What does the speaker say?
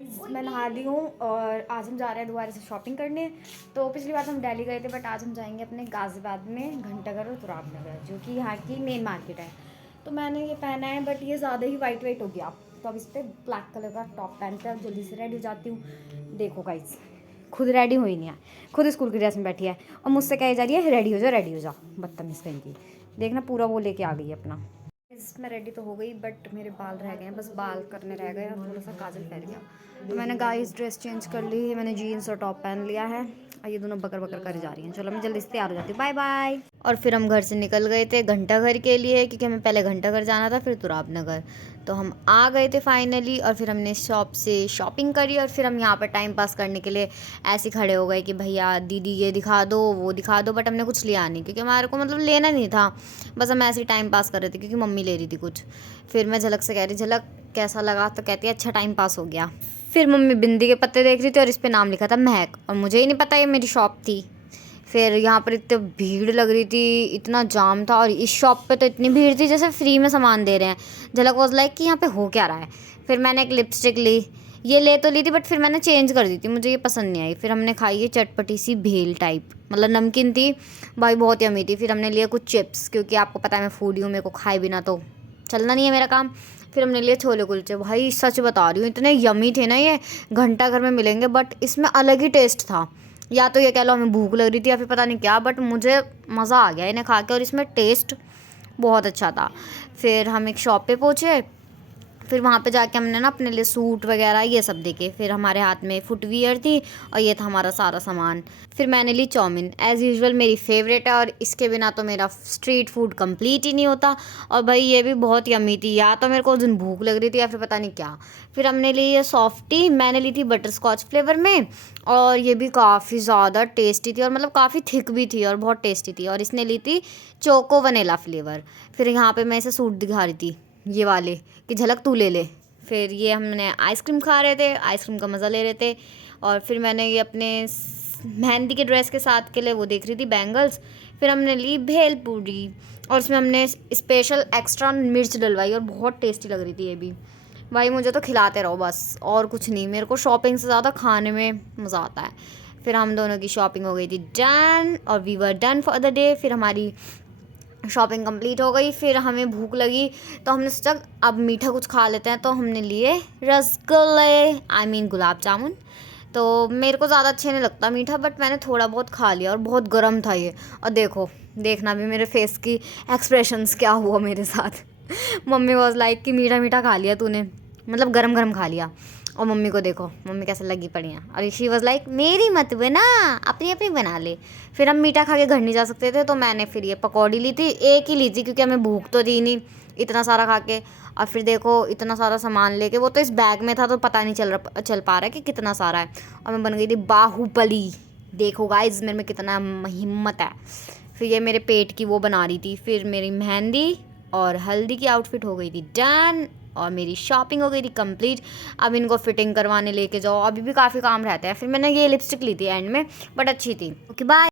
मैं नहा ली हूँ और आज हम जा रहे हैं दोबारा से शॉपिंग करने। तो पिछली बार हम दिल्ली गए थे, बट आज हम जाएंगे अपने गाज़ियाबाद में घंटाघर और तुराब नगर, जो कि यहाँ की मेन मार्केट है। तो मैंने ये पहना है, बट ये ज़्यादा ही वाइट वाइट हो गया, तो अब इस पर ब्लैक कलर का टॉप पहनते हैं और जल्दी से रेडी हो जाती हूँ। देखो गाइस, खुद रेडी हुई नहीं है, खुद स्कूल की ड्रेस में बैठी है और मुझसे कही जा रही है रेडी हो जा, रेडी हो जा। बदतमीज़ कहीं की, देखना पूरा वो लेके आ गई है अपना। मैं रेडी तो हो गई, बट मेरे बाल रह गए हैं, बस बाल करने रह गए और थोड़ा सा काजल फैल गया। तो मैंने गाइस ड्रेस चेंज कर ली, मैंने जीन्स और टॉप पहन लिया है और ये दोनों बकर बकर कर जा रही हैं। चलो मैं जल्दी से तैयार हो जाती हूँ, बाय बाय। और फिर हम घर से निकल गए थे घंटाघर के लिए, क्योंकि हमें पहले घंटाघर जाना था फिर तुराब नगर। तो हम आ गए थे फाइनली, और फिर हमने शॉप से शॉपिंग करी और फिर हम यहाँ पर टाइम पास करने के लिए ऐसे खड़े हो गए कि भैया दीदी ये दिखा दो वो दिखा दो, बट हमने कुछ लिया नहीं क्योंकि हमारे को मतलब लेना नहीं था, बस हम ऐसे ही टाइम पास कर रहे थे क्योंकि मम्मी ले रही थी कुछ। फिर मैं झलक से कह रही झलक कैसा लगा, तो कहती है अच्छा टाइम पास हो गया। फिर मम्मी बिंदी के पत्ते देख रही थी और इस पे नाम लिखा था महक, और मुझे ही नहीं पता ये मेरी शॉप थी। फिर यहाँ पर इतनी भीड़ लग रही थी, इतना जाम था, और इस शॉप पे तो इतनी भीड़ थी जैसे फ्री में सामान दे रहे हैं। झलक वाज लाइक कि यहाँ पे हो क्या रहा है। फिर मैंने एक लिपस्टिक ली, ये ले तो ली थी बट फिर मैंने चेंज कर दी थी, मुझे ये पसंद नहीं आई। फिर हमने खाई ये चटपटी सी भेल टाइप, मतलब नमकीन थी भाई, बहुत यमी थी। फिर हमने लिया कुछ चिप्स, क्योंकि आपको पता है मैं फूडी हूँ, मेरे को खाए बिना तो चलना नहीं है मेरा काम। फिर हमने लिए छोले कुलचे, भाई सच बता रही हूँ इतने यमी थे ना, ये घंटाघर में मिलेंगे बट इसमें अलग ही टेस्ट था। या तो ये कह लो हमें भूख लग रही थी या फिर पता नहीं क्या, बट मुझे मज़ा आ गया इन्हें खा के, और इसमें टेस्ट बहुत अच्छा था। फिर हम एक शॉप पे पहुँचे, फिर वहाँ पे जाके हमने ना अपने लिए सूट वगैरह ये सब देखे। फिर हमारे हाथ में फुटवियर थी और ये था हमारा सारा सामान। फिर मैंने ली चाउमीन, एज़ यूजुअल मेरी फेवरेट है, और इसके बिना तो मेरा स्ट्रीट फूड कंप्लीट ही नहीं होता। और भाई ये भी बहुत यम्मी थी, या तो मेरे को उस दिन भूख लग रही थी या फिर पता नहीं क्या। फिर हमने ली ये सॉफ्टी, मैंने ली थी बटर स्कॉच फ्लेवर में, और ये भी काफ़ी ज़्यादा टेस्टी थी, और मतलब काफ़ी थिक भी थी और बहुत टेस्टी थी। और इसने ली थी चोको वनीला फ्लेवर। फिर यहाँ पर मैं इसे सूट दिखा रही थी ये वाले कि झलक तू ले ले। फिर ये हमने आइसक्रीम खा रहे थे, आइसक्रीम का मज़ा ले रहे थे। और फिर मैंने ये अपने मेहंदी के ड्रेस के साथ के लिए वो देख रही थी बैंगल्स। फिर हमने ली भेल पूरी, और इसमें हमने स्पेशल एक्स्ट्रा मिर्च डलवाई और बहुत टेस्टी लग रही थी ये भी। भाई मुझे तो खिलाते रहो बस, और कुछ नहीं, मेरे को शॉपिंग से ज़्यादा खाने में मज़ा आता है। फिर हम दोनों की शॉपिंग हो गई थी डन, और we were done for the day. फिर हमारी शॉपिंग कंप्लीट हो गई, फिर हमें भूख लगी तो हमने सोचा अब मीठा कुछ खा लेते हैं, तो हमने लिए रसगुल्ले, आई मीन गुलाब जामुन। तो मेरे को ज़्यादा अच्छे नहीं लगता मीठा, बट मैंने थोड़ा बहुत खा लिया, और बहुत गर्म था ये। और देखो देखना भी मेरे फेस की एक्सप्रेशंस क्या हुआ मेरे साथ। मम्मी वॉज लाइक कि मीठा मीठा खा लिया तूने, मतलब गरम गरम खा लिया। और मम्मी को देखो, मम्मी कैसे लगी पड़ी हैं, और शी वॉज लाइक मेरी मत बना, अपनी अपनी बना ले। फिर हम मीठा खा के घर नहीं जा सकते थे, तो मैंने फिर ये पकौड़ी ली थी, एक ही ली थी क्योंकि हमें भूख तो थी नहीं इतना सारा खा के। और फिर देखो इतना सारा सामान लेके, वो तो इस बैग में था तो पता नहीं चल पा रहा है कि कितना सारा है। और मैं बन गई थी बाहुबली, देखो गाइज मेरे में कितना हिम्मत है। फिर ये मेरे पेट की वो बना रही थी। फिर मेरी मेहंदी और हल्दी की आउटफिट हो गई थी डन, और मेरी शॉपिंग हो गई थी कंप्लीट। अब इनको फिटिंग करवाने लेके जाओ, अभी भी काफ़ी काम रहता है। फिर मैंने ये लिपस्टिक ली थी एंड में, बट अच्छी थी। Okay bye.